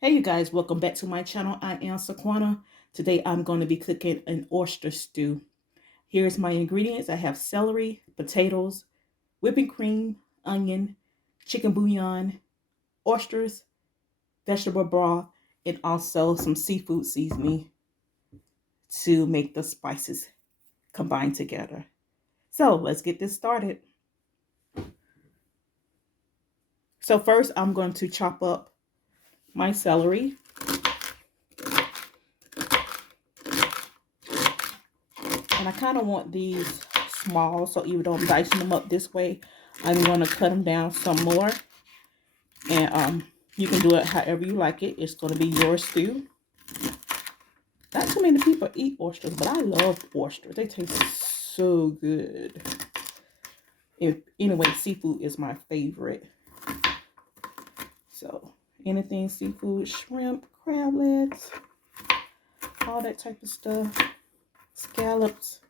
Hey you guys, welcome back to my channel. I am Saqunna. Today I'm going to be cooking an oyster stew. Here's my ingredients. I have celery, potatoes, whipping cream, onion, chicken bouillon, oysters, vegetable broth, and also some seafood seasoning to make the spices combine together. So let's get this started. So first I'm going to chop up my celery. And I kind of want these small, so even though I'm dicing them up this way, I'm going to cut them down some more. And you can do it however you like it. It's going to be your stew. Not too many people eat oysters, but I love oysters. They taste so good. Anyway, seafood is my favorite. So anything seafood, shrimp, crab legs, all that type of stuff. Scallops,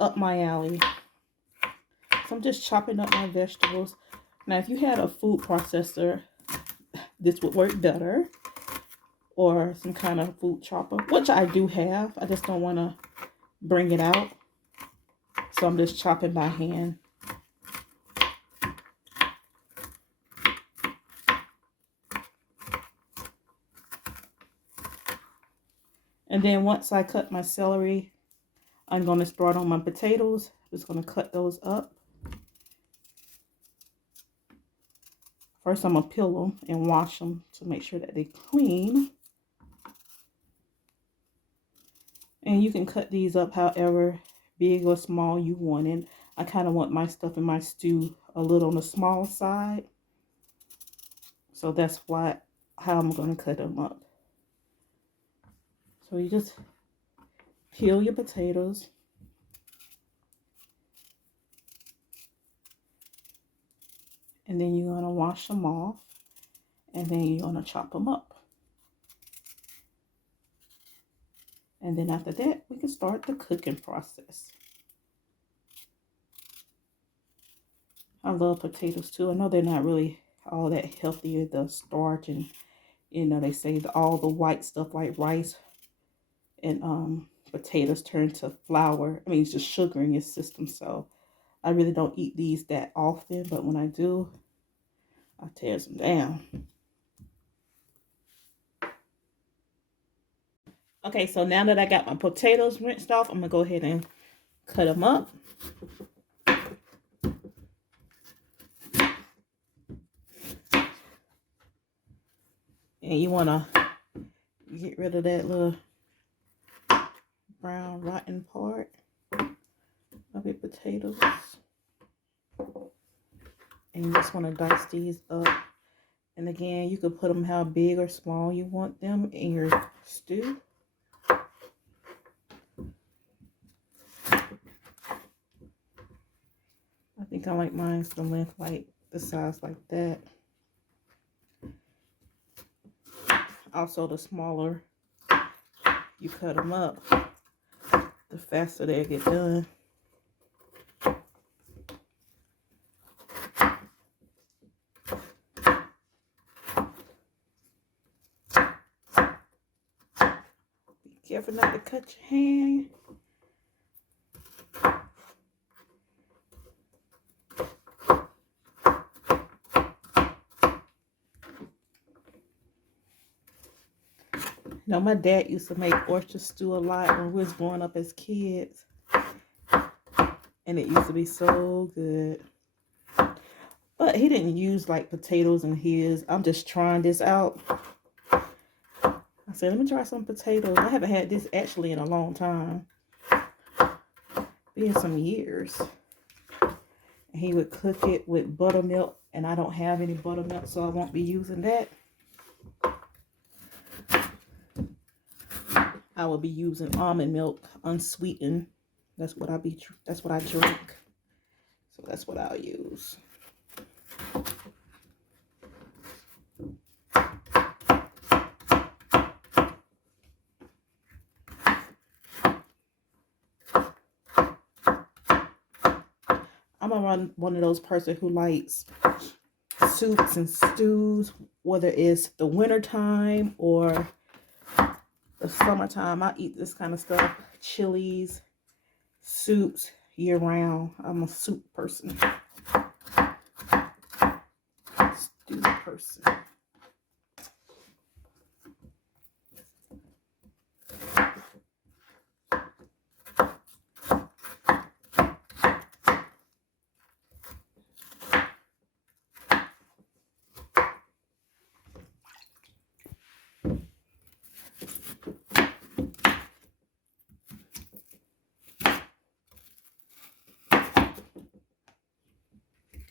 up my alley. So I'm just chopping up my vegetables. Now, if you had a food processor, this would work better. Or some kind of food chopper, which I do have. I just don't want to bring it out. So I'm just chopping by hand. And then once I cut my celery, I'm going to start on my potatoes. I'm just going to cut those up. First, I'm going to peel them and wash them to make sure that they're clean. And you can cut these up however big or small you want. And I kind of want my stuff in my stew a little on the small side. So that's how I'm going to cut them up. So you just peel your potatoes. And then you're going to wash them off. And then you're going to chop them up. And then after that, we can start the cooking process. I love potatoes too. I know they're not really all that healthy, the starch, and they say all the white stuff like rice and potatoes turn to flour. I mean, it's just sugar in your system. So I really don't eat these that often, but when I do, I tear them down. Okay, so now that I got my potatoes rinsed off, I'm gonna go ahead and cut them up. And you wanna get rid of that little brown rotten part of your potatoes. And you just want to dice these up. And again, you could put them how big or small you want them in your stew. I think I like mine the length, like the size like that. Also, the smaller you cut them up, the faster they get done. Be careful not to cut your hand. You know, my dad used to make oyster stew a lot when we was growing up as kids. And it used to be so good. But he didn't use like potatoes in his. I'm just trying this out. I said, let me try some potatoes. I haven't had this actually in a long time. Been some years. And he would cook it with buttermilk. And I don't have any buttermilk, so I won't be using that. I will be using almond milk, unsweetened. That's what I drink. So that's what I'll use. I'm gonna run one of those person who likes soups and stews whether it's the winter time or the summertime. I eat this kind of stuff. Chilies, soups, year round. I'm a soup person. Stew person.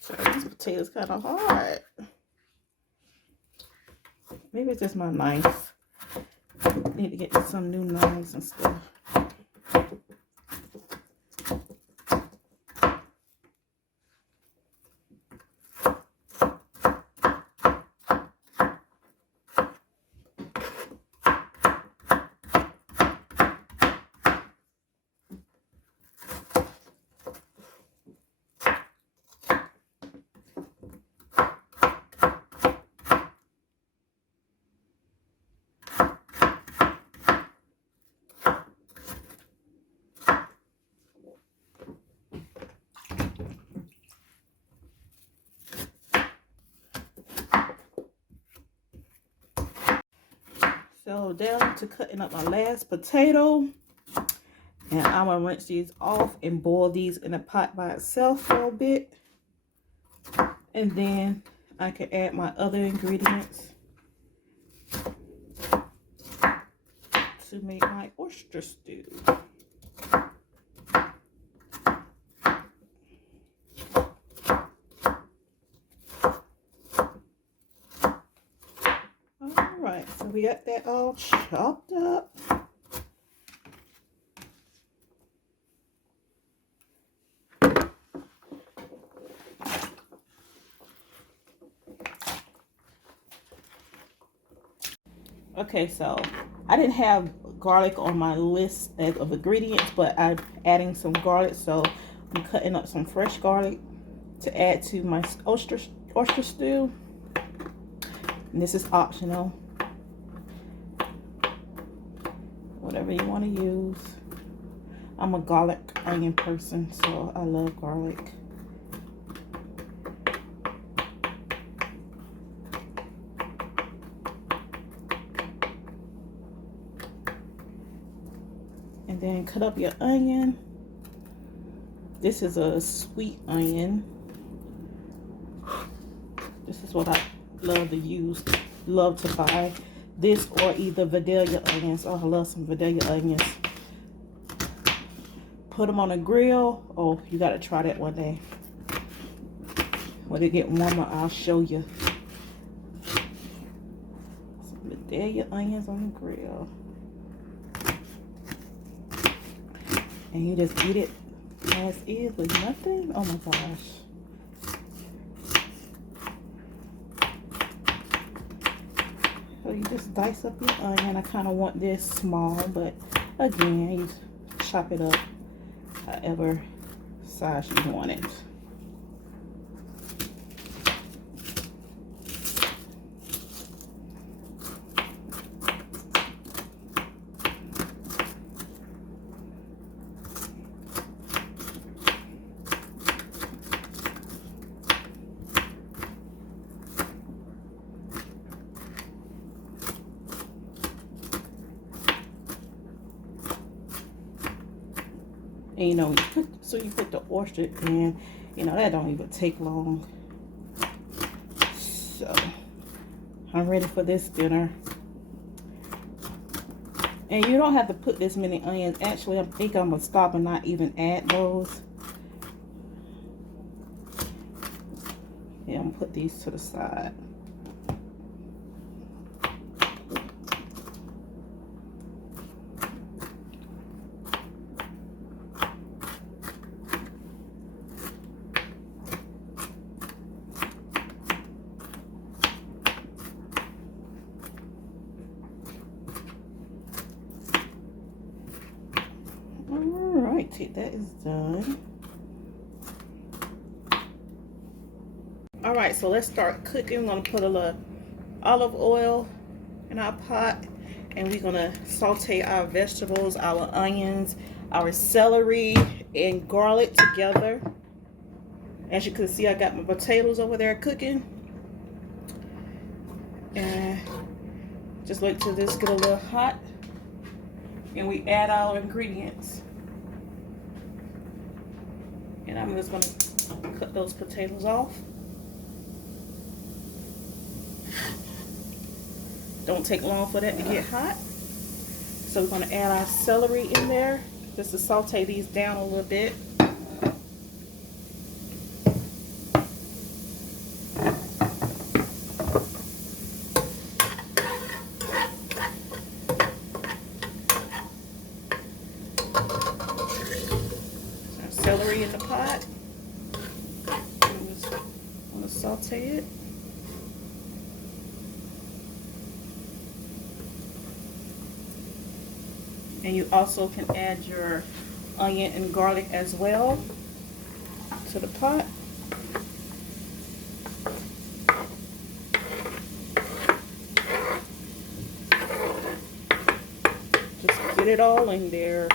So these potatoes kind of hard. Maybe it's just my knife. Need to get some new knives and stuff. So down to cutting up my last potato, and I'm gonna rinse these off and boil these in a pot by itself for a bit, and then I can add my other ingredients to make my oyster stew. Alright, so we got that all chopped up. Okay, so I didn't have garlic on my list of ingredients, but I'm adding some garlic, so I'm cutting up some fresh garlic to add to my oyster stew. And this is optional. Whatever you want to use. I'm a garlic onion person, so I love garlic. And then cut up your onion. This is a sweet onion. This is what I love to use, love to buy. This or either Vidalia onions. Oh, I love some Vidalia onions. Put them on a grill. Oh, you got to try that one day. When they get warmer, I'll show you. Some Vidalia onions on the grill. And you just eat it as is with nothing. Oh my gosh. So you just dice up your onion. I kind of want this small, but again, you chop it up however size you want it. And you know, you put the oyster in, you know, that don't even take long. So I'm ready for this dinner. And you don't have to put this many onions. Actually, I think I'm gonna stop and not even add those. Yeah, I'm gonna put these to the side. Alright, that is done. Alright, so let's start cooking. I'm gonna put a little olive oil in our pot, and we're gonna saute our vegetables, our onions, our celery and garlic together. As you can see, I got my potatoes over there cooking, and just wait till this get a little hot, and we add our ingredients. And I'm just gonna cut those potatoes off. Don't take long for that to get hot. So we're going to add our celery in there just to saute these down a little bit. Our celery in the pot. I'm just going to saute it. And you also can add your onion and garlic as well to the pot. Just get it all in there.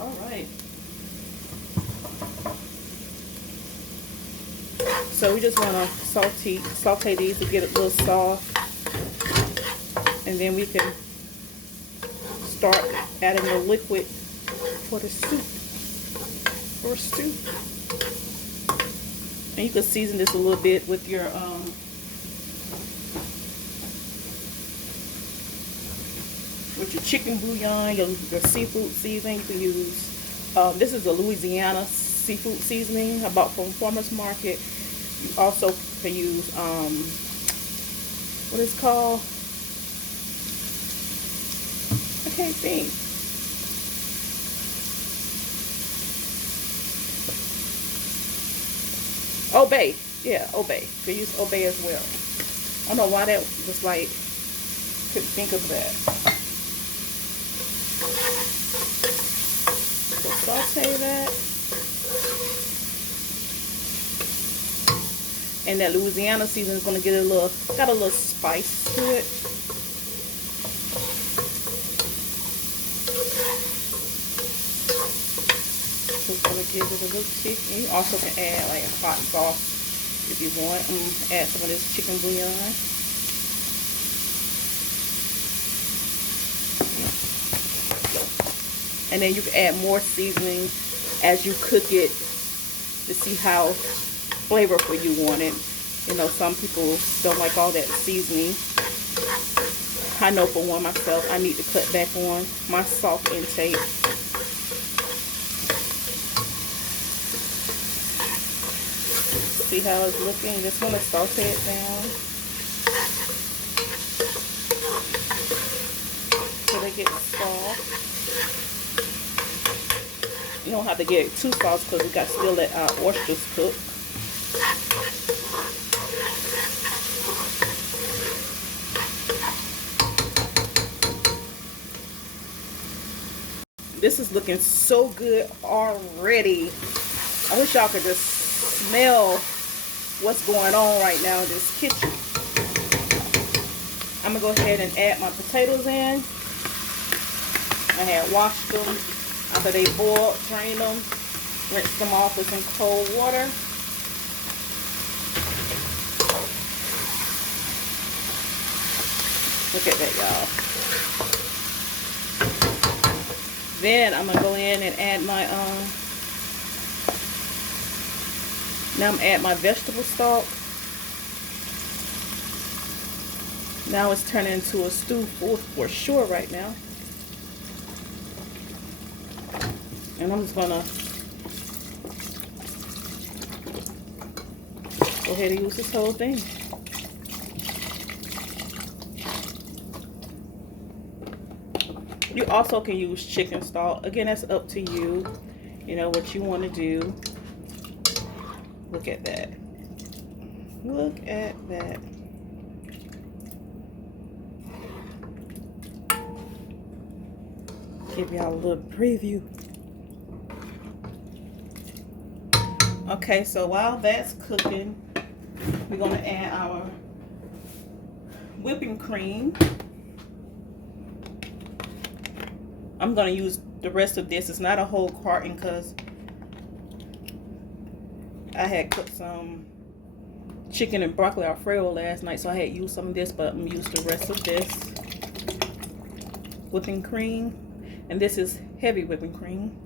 All right. So we just want to saute these to get it a little soft, and then we can start adding the liquid for the soup or stew. And you can season this a little bit with your chicken bouillon, your seafood seasoning. You can use this is a Louisiana seafood seasoning I bought from farmer's market. You also can use what is it called? I can't think. Obey. Yeah, Obey. You can use Obey as well. I don't know why that was like, couldn't think of that. So saute that. And that Louisiana seasoning is going to get got a little spice to it. So it's going to give it a little kick. And you also can add like a hot sauce if you want. I'm going to add some of this chicken bouillon. And then you can add more seasoning as you cook it to see how flavorful you want it. You know, some people don't like all that seasoning. I know for one myself, I need to cut back on my salt intake. See how it's looking? You just want to saute it down till it gets soft. You don't have to get it too soft because we got still let our oysters cook. This is looking so good already. I wish y'all could just smell what's going on right now in this kitchen. I'm gonna go ahead and add my potatoes in. I had washed them after they boiled, drained them, rinsed them off with some cold water. Look at that, y'all. Then I'm gonna go in and add my now I'm add my vegetable stock. Now it's turning into a stew for sure right now. And I'm just gonna go ahead and use this whole thing. You also can use chicken stock. Again, that's up to you. You know what you want to do. Look at that. Look at that. Give y'all a little preview. Okay, so while that's cooking, we're going to add our whipping cream. I'm going to use the rest of this. It's not a whole carton because I had cooked some chicken and broccoli Alfredo last night, so I had used some of this, but I'm going to use the rest of this whipping cream. And this is heavy whipping cream.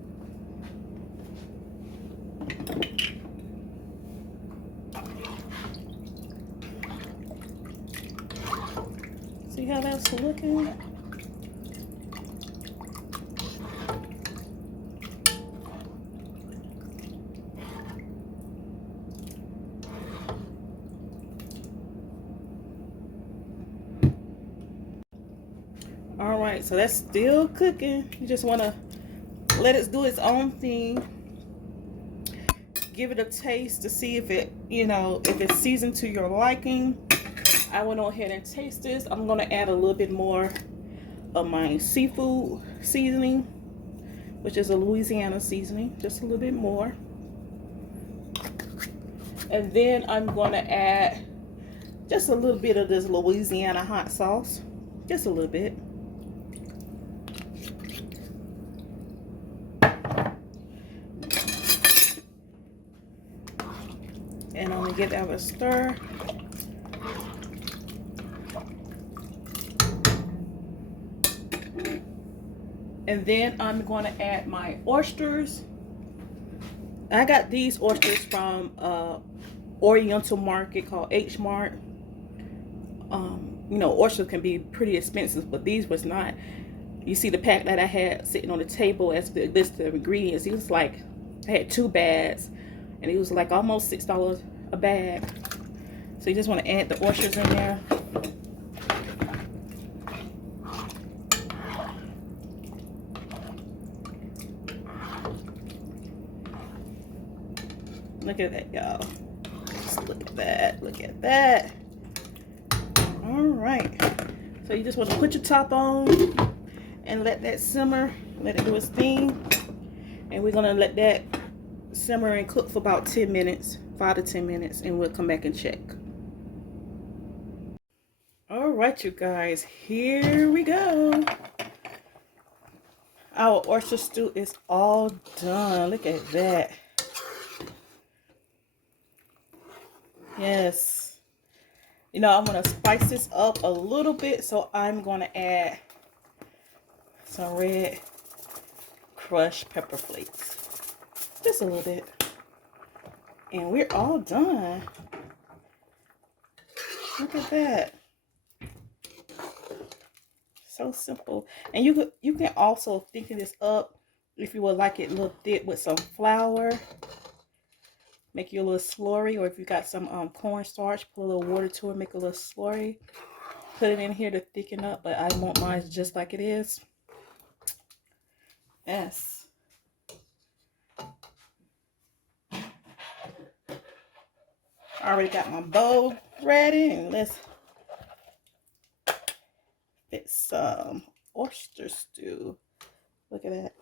See how that's looking? All right, so that's still cooking. You just want to let it do its own thing. Give it a taste to see if it, if it's seasoned to your liking. I went on ahead and taste this. I'm going to add a little bit more of my seafood seasoning, which is a Louisiana seasoning, just a little bit more. And then I'm going to add just a little bit of this Louisiana hot sauce, just a little bit. And I'm going to give that a stir. And then I'm going to add my oysters. I got these oysters from Oriental Market called H Mart. Oysters can be pretty expensive, but these was not. You see the pack that I had sitting on the table as the list of ingredients. It was like, I had 2 bags, and it was like almost $6 a bag. So you just want to add the oysters in there. Look at that, y'all. Just look at that. Look at that. All right. So you just want to put your top on and let that simmer. Let it do its thing. And we're going to let that simmer and cook for about 10 minutes, 5 to 10 minutes, and we'll come back and check. All right, you guys, here we go. Our oyster stew is all done. Look at that. Yes. I'm going to spice this up a little bit, so I'm going to add some red crushed pepper flakes. Just a little bit. And we're all done. Look at that. So simple. And you can also thicken this up if you would like it a little thick with some flour. Make you a little slurry, or if you got some cornstarch, put a little water to it, make a little slurry. Put it in here to thicken up, but I want mine just like it is. Yes. I already got my bowl ready, and let's fit some oyster stew. Look at that.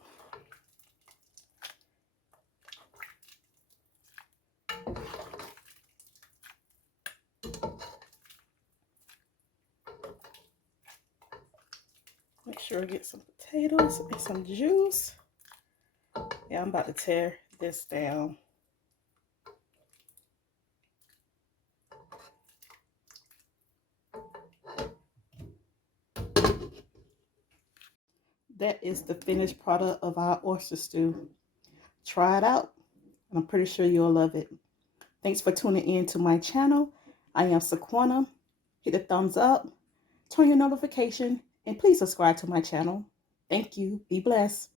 Make sure I get some potatoes and some juice. Yeah, I'm about to tear this down. That is the finished product of our oyster stew. Try it out, and I'm pretty sure you'll love it. Thanks for tuning in to my channel. I am Saqunna. Hit the thumbs up, turn your notification, and please subscribe to my channel. Thank you. Be blessed.